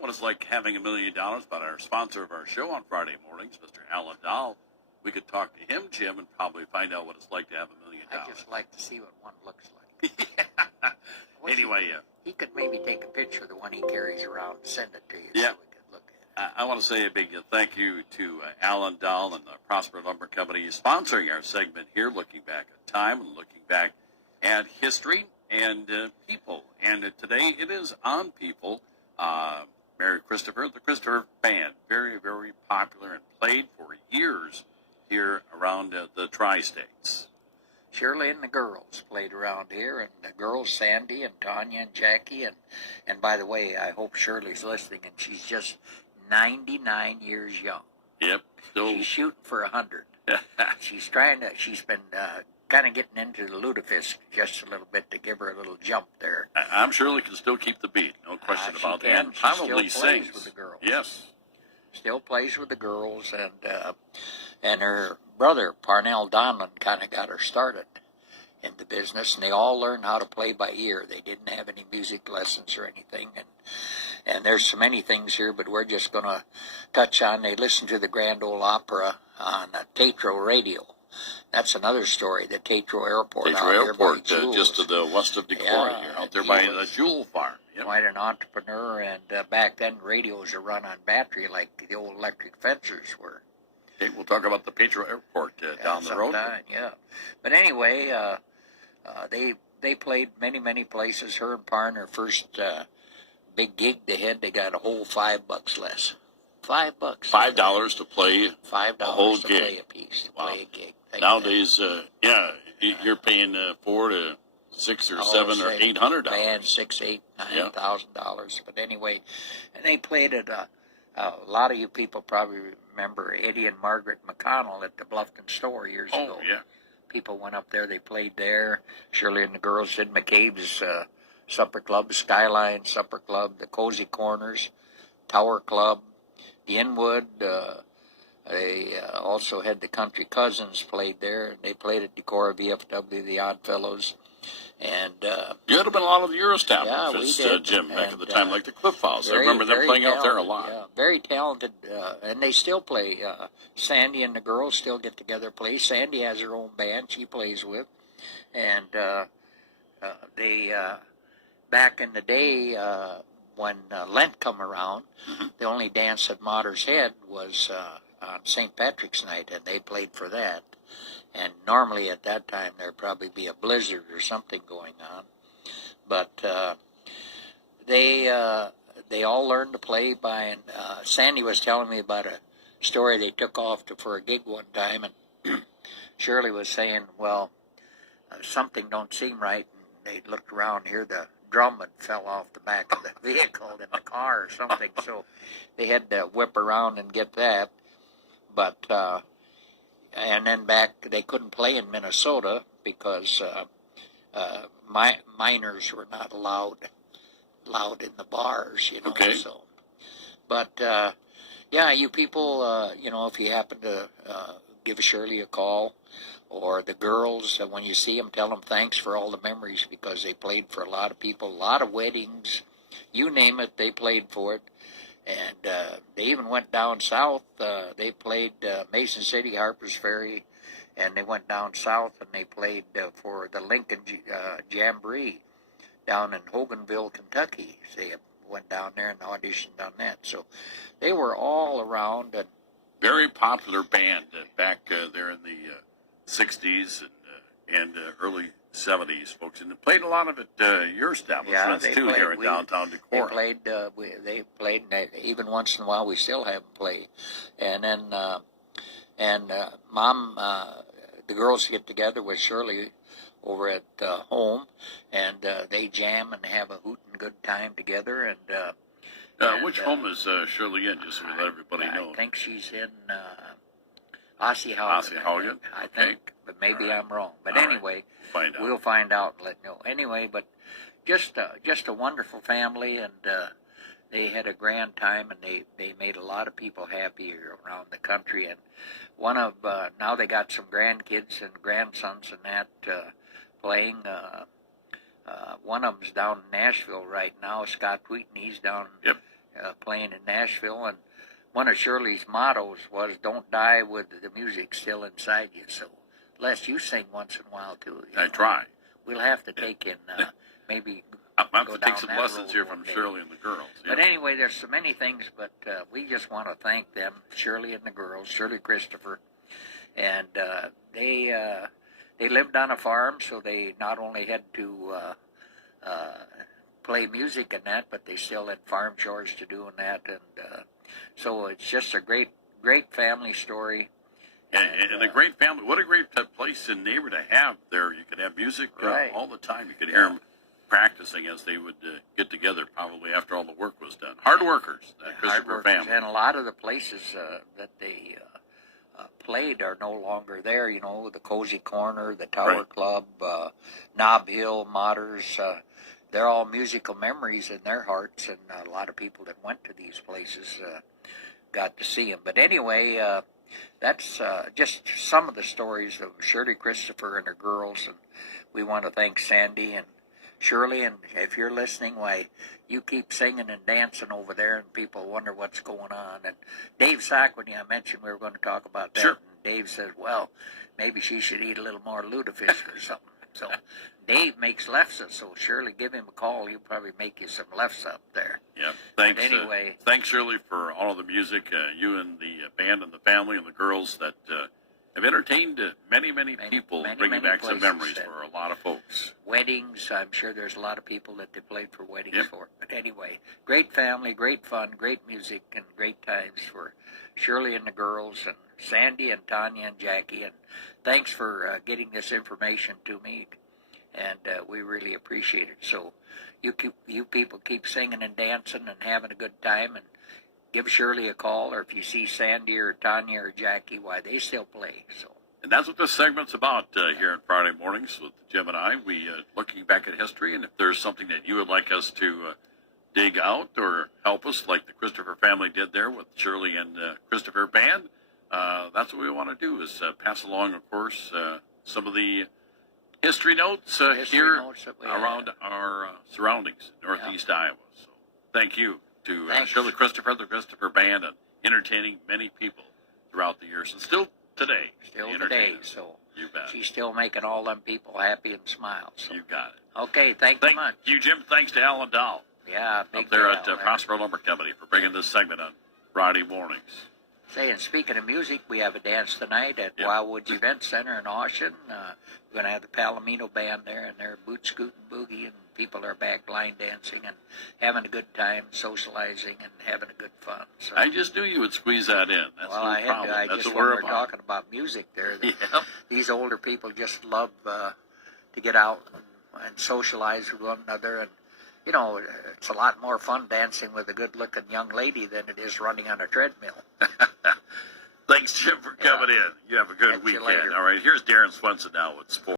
what it's like having $1 million, but our sponsor of our show on Friday mornings, Mr. Alan Dahl, we could talk to him, Jim, and probably find out what it's like to have $1 million. I just like to see what one looks like. Yeah. Anyway, he could maybe take a picture of the one he carries around and send it to you yeah. so we could look at it. I want to say a big thank you to Alan Dahl and the Prosper Lumber Company sponsoring our segment here, looking back at time and looking back at history and people. And today it is on people. Mary Christopher, the Christopher Band, very, very popular and played for years here around the tri-states. Shirley and the Girls played around here, and the girls, Sandy and Tanya and Jackie, and by the way, I hope Shirley's listening, and she's just 99 years young. Yep. She's shooting for 100. She's been kind of getting into the lutefisk just a little bit to give her a little jump there. I'm sure she can still keep the beat, no question about that. And probably sings with the girls. Yes. Still plays with the girls, and her brother, Parnell Donlin, kind of got her started in the business, and they all learned how to play by ear. They didn't have any music lessons or anything, and there's so many things here, but we're just going to touch on, they listened to the Grand Ole Opera on Tatro radio. That's another story, the Tatro Airport. Tatro Airport, just to the west of Detroit, here, out there by the Juve farm. Yep. Quite an entrepreneur, and back then radios are run on battery like the old electric fencers were. Okay, we'll talk about the Tatro Airport down the road. Yeah, but anyway, they played many places. Her and Parn, her first big gig they had, they got a whole $5 less. $5. $5 to play $5 a whole to gig. play a piece, to play a gig. Nowadays, you're paying $4,000 to $600 or $700 or $800. Band $6,000, $8,000, $9,000. But anyway, and they played at a lot of you people probably remember Eddie and Margaret McConnell at the Bluffton store years ago. Oh, yeah. People went up there, they played there. Shirley and the Girls did McCabe's Supper Club, Skyline Supper Club, the Cozy Corners, Tower Club, the Inwood. They also had the Country Cousins played there. They played at Decorah VFW, the Odd Fellows. And you had been a lot of the Eurostab outfits, Jim, back at the time, like the Cliff House. I remember them playing out there a lot. Yeah, very talented, and they still play. Sandy and the girls still get together, play. Sandy has her own band she plays with, and they back in the day when Lent come around, the only dance at Matter's Head was on St. Patrick's Night, and they played for that. And normally at that time there'd probably be a blizzard or something going on, but they all learned to play by. And Sandy was telling me about a story they took off for a gig one time, and Shirley was saying, "Well, something don't seem right." And they looked around here, the drum had fell off the back of the vehicle in the car or something, so they had to whip around and get that, but. And then back, they couldn't play in Minnesota because minors were not allowed in the bars, you know. Okay. So, but yeah, you people, you know, if you happen to give Shirley a call, or the girls, when you see them, tell them thanks for all the memories, because they played for a lot of people, a lot of weddings, you name it, they played for it. And they even went down south. They played Mason City, Harper's Ferry, and they went down south and they played for the Lincoln Jamboree down in Hoganville, Kentucky. They went down there and auditioned on that. So they were all around. And very popular band back there in the 60s and early 70s, folks, and played a lot of it your establishments too here in downtown Decorah. They played, and even once in a while we still have them play. And then Mom, the girls get together with Shirley over at home, and they jam and have a hootin' good time together. And which home is Shirley in? Just so we let everybody know. I think she's in Ossiehagen. I think, but maybe I'm wrong. But anyway, we'll find out and let you know. Anyway, but just a wonderful family, and they had a grand time, and they made a lot of people happy around the country. And now they got some grandkids and grandsons and that playing. One of them's down in Nashville right now, Scott Wheaton. He's down playing in Nashville, and one of Shirley's mottos was, "Don't die with the music still inside you." So, Les, you sing once in a while too. I try. We'll have to take in maybe. I'm going to go have to take down some that lessons road here one from day. Shirley and the girls. Yeah. But anyway, there's so many things, but we just want to thank them, Shirley and the girls, Shirley Christopher, and they lived on a farm, so they not only had to play music and that, but they still had farm chores to do and that, and so it's just a great family story. And a great family. What a great place and neighbor to have there. You could have music Right. all the time. You could hear them practicing as they would get together probably after all the work was done. Hard workers, that Christopher Hard workers, family. and a lot of the places that they played are no longer there. You know, the Cozy Corner, the Tower Right. Club, Knob Hill, Motters. They're all musical memories in their hearts, and a lot of people that went to these places got to see them. But anyway, that's just some of the stories of Shirley Christopher and her girls, and we want to thank Sandy and Shirley, and if you're listening, why, you keep singing and dancing over there, and people wonder what's going on. And Dave Sackwany, I mentioned we were going to talk about that, Sure. and Dave says, well, maybe she should eat a little more lutefisk or something. So Dave makes lefse, so Shirley, give him a call. He'll probably make you some lefse up there. Yeah. Thanks. But anyway, thanks, Shirley, for all of the music. You and the band and the family and the girls that have entertained many people, bringing back some memories for a lot of folks. weddings, I'm sure there's a lot of people that they played for weddings Yep. for. But anyway, great family, great fun, great music, and great times for Shirley and the girls, and Sandy and Tanya and Jackie. And thanks for getting this information to me, and we really appreciate it. So you people keep singing and dancing and having a good time, and give Shirley a call, or if you see Sandy or Tanya or Jackie, why, they still play. So. And that's what this segment's about here on Friday mornings with Jim and I. We looking back at history, and if there's something that you would like us to dig out or help us, like the Christopher family did there with Shirley and Christopher band, that's what we want to do, is pass along, of course, some of the history notes here notes that we around our surroundings, Northeast Iowa. So thank you to Thanks. Shirley Christopher, the Christopher band, and entertaining many people throughout the years, and still today. Still entertaining. today, so You bet. she's still making all them people happy and smile. So. You got it. Okay, thank you much. you, Jim. Thanks to Alan Dahl Yeah, big up there gal at there. Prosper Lumber Company for bringing this segment on Friday mornings. Say, and speaking of music, we have a dance tonight at Yep. Wildwoods Event Center in Ocean. We're going to have the Palomino Band there, and they're boot scooting boogie, and people are back line dancing and having a good time, socializing and having a good fun. So, I just knew you would squeeze that in. That's well, no I had problem. to. I That's just what when we're we're about. talking about music there. Yep. These older people just love to get out and socialize with one another, and you know, it's a lot more fun dancing with a good-looking young lady than it is running on a treadmill. Thanks, Jim, for coming in. You have a good Catch you weekend. later. All right, here's Darren Swenson now with sports.